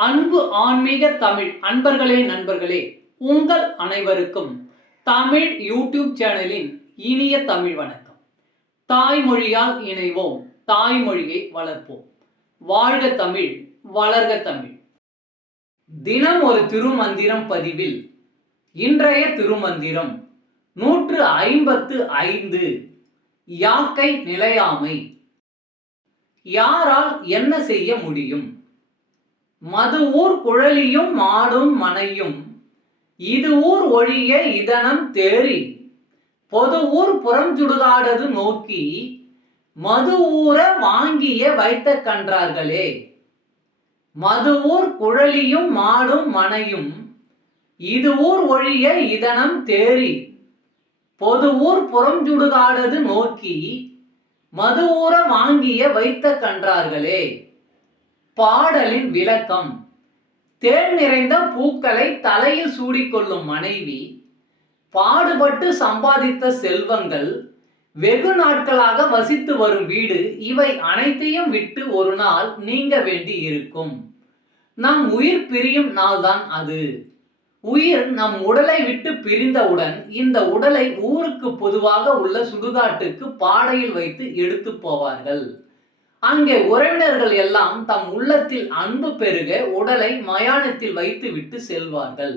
அன்பு ஆன்மீக தமிழ் அன்பர்களே நண்பர்களே உங்கள் அனைவருக்கும் தமிழ் யூடியூப் சேனலின் இனிய தமிழ் வணக்கம். தாய்மொழியால் இணைவோம் தாய்மொழியை வளர்ப்போம். வாழ்க தமிழ் வளர்க தமிழ். தினம் ஒரு திருமந்திரம் பதிவில் இன்றைய திருமந்திரம் நூற்று ஐம்பத்து ஐந்து யாக்கை நிலையாமை. யாரால் என்ன செய்ய முடியும்? மது ஊர் குழலியும் மாடும் மனையும். இது ஊர் ஒழிய இதனம் தேறி. பொது ஊர் புறம் சுடுகாடது நோக்கி மது ஊர வாங்கிய வைத்த கன்றார்களே. மது ஊர் குழலியும் மாடும் மனையும். இது ஊர் ஒழிய இதனம் தேறி. பொது ஊர் புறம் சுடுகாடது நோக்கி மது ஊர வாங்கிய வைத்த கன்றார்களே. பாடலின் விளக்கம். தேன் நிறைந்த பூக்களை தலையில் சூடிக்கொள்ளும் மனைவி பாடுபட்டு சம்பாதித்த செல்வங்கள் வெகு நாட்களாக வசித்து வரும் வீடு இவை அனைத்தையும் விட்டு ஒரு நாள் நீங்க வேண்டி இருக்கும். நம் உயிர் பிரியும் நாள்தான் அது. உயிர் நம் உடலை விட்டு பிரிந்தவுடன் இந்த உடலை ஊருக்கு பொதுவாக உள்ள சுடுகாட்டுக்கு பாடையில் வைத்து எடுத்து போவார்கள். அங்கே உறவினர்கள் எல்லாம் தம் உள்ளத்தில் அன்பு பெருக உடலை மயானத்தில் வைத்துவிட்டு செல்வார்கள்.